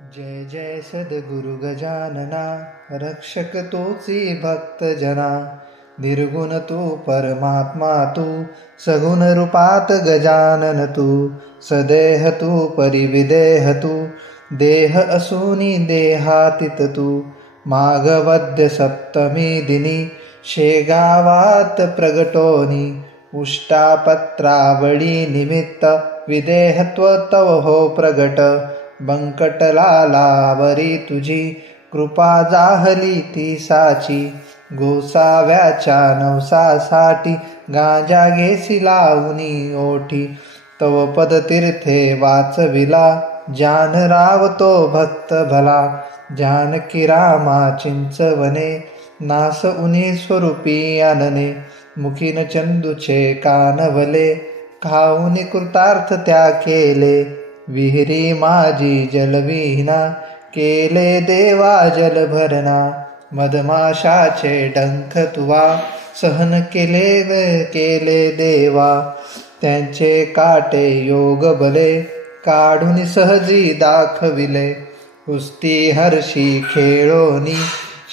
जय जय सद्गुरु गजानना, रक्षक तोची भक्त जना. निर्गुण तू परमात्मा तू, सगुण रूपात गजानन तू. सदेह तू परिविदेह तू, देह असूनी देहातीत तू. माघवद्य सप्तमी दिनी, शेगावात प्रगटोनी. उष्टापत्रावळी निमित्त, विदेहत्व तव हो प्रगट. बंकटलालावरी तुझी, कृपा जाहली ती साची. गोसाव्याच्या नवसासाठी, गांजा घेसी लावणी ओठी. तव पदतीर्थे वाचविला, जान रावतो भक्त भला. जानकी रामा चिंचवने, नास उनी स्वरूपी आनने. मुखीन चंदूचे कानवले, खाऊनी कृतार्थ त्या केले. विहिरी माझी जलविहीना, केले देवा जल भरणा. मधमाशाचे डंख तुवा, सहन केले देवा. त्यांचे काटे योग बले, काढून सहजी दाखविले. कुस्ती हर्षी खेळोनी,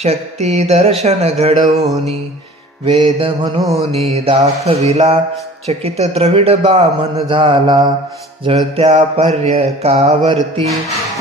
शक्ती दर्शन घडवोनी. वेद म्हणूनी दाखविला, चकित द्रविड बामन झाला. जळत्या पर्यकावरती,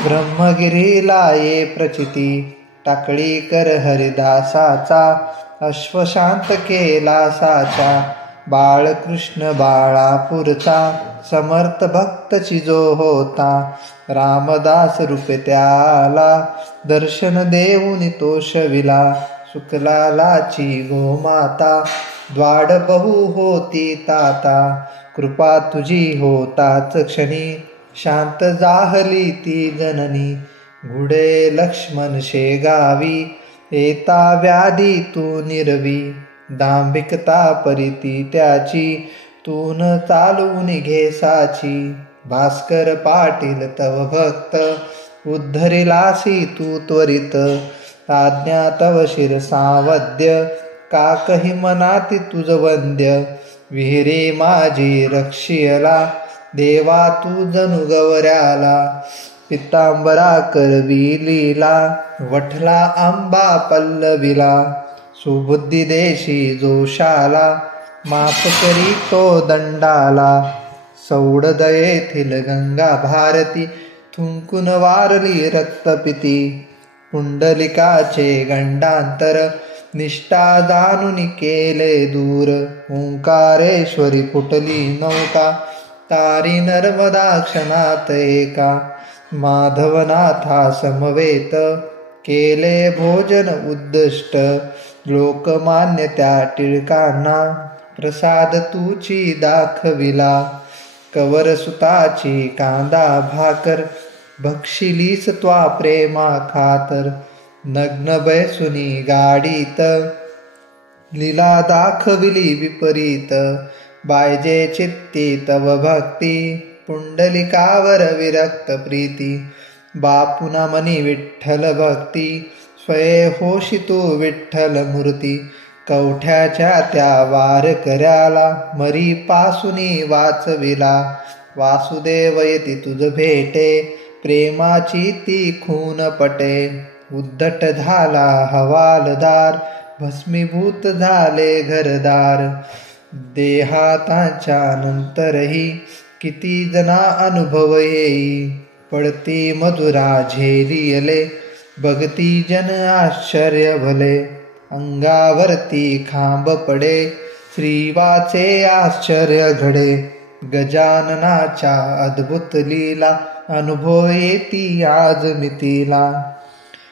ब्रह्मगिरीला ये प्रचिती. टाकळी कर हरिदासाचा, अश्वशांत केला साचा. बाळकृष्ण बाळापूरचा, समर्थ भक्त चिजो होता. रामदास रूपे त्याला, दर्शन देऊनी तोषविला. शुक्लालाची गोमाता, द्वाड बहु होती ताता. कृपा तुझी होताच क्षणी, शांत जाहली ती जननी. घुडे लक्ष्मण शेगावी, येता व्याधी तू निरवी. दांभिकता परिती त्याची, तू न चालून घेसाची. भास्कर पाटील तव भक्त, उद्धरिलासी तू त्वरित. आज्ञा तव शिरसावद्य, काकही मनाती तुझ वंद्य. विहिरी माझी रक्षियला, देवा तू जणू गवऱ्याला. पितांबरा करवी लीला, वठला आंबा पल्लविला. सुबुद्धी देशी जोशाला, माफ करी तो दंडाला. सौड दयेतील गंगा भारती, थुंकून वारली रक्तपिती. पुंडलिकाचे गंडांतर, निष्ठा जाणून केले दूर. ओंकारेश्वरी फुटली नौका, तारी नर्मदा क्षणात एका. माधवनाथा समवेत, केले भोजन उद्दिष्ट. लोकमान्य त्या टिळकांना, प्रसाद तुची दाखविला. कवरसुताची कांदा भाकर, भक्षिलीस त्वा प्रेमा खातर. नग्न बैसुनी गाडीत, लीला दाखविली विपरीत. बायजे चित्ती तव भक्ती, पुंडलिकावर विरक्त प्रीती. बापुना मनी विठ्ठल भक्ती, स्वये होशी तू विठ्ठल मूर्ती. कवठ्याच्या त्या वारकऱ्याला, मरी पासुनी वाचविला. वासुदेव येती तुझ भेटे, प्रेमाची ती खून पटे. उद्धट झाला हवालदार, भस्मीभूत झाले घरदार. देहातांच्या नंतरही, किती जना अनुभव येई. पडती मधुरा झेलियले, बघती जन आश्चर्य भले. अंगावरती खांब पडे, श्रीवाचे आश्चर्य घडे. गजाननाच्या अद्भुत लीला, अनुभव येती आज मितीला.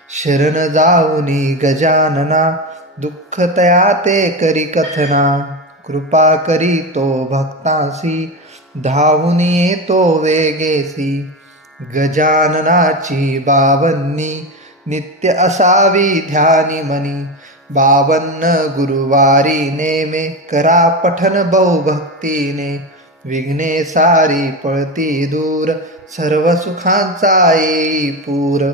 शरण जाऊनी गजानना, दुःख तया ते करी कथना. कृपा करी तो भक्तांसी, धावून येतो वेगेसी. गजाननाची बावन्नी, नित्य असावी ध्यानी मनी. 52 गुरुवारी नेमे, करा पठन बहुभक्तीने. विघ्ने सारी पळती दूर, सर्व सुखांचा येई पूर.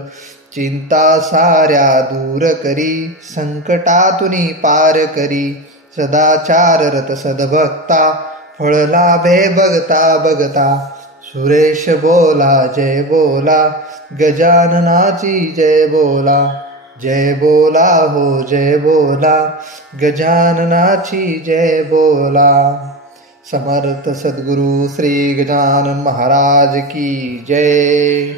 चिंता साऱ्या दूर करी, संकटातुनी पार करी. सदाचार रत सद्भक्ता, फळ लाभे बघता बघता. सुरेश बोला जय बोला, गजाननाची जय बोला. जय बोला हो जय बोला, गजाननाची जय बोला. समर्थ सद्गुरु श्री गजानन महाराज की जय.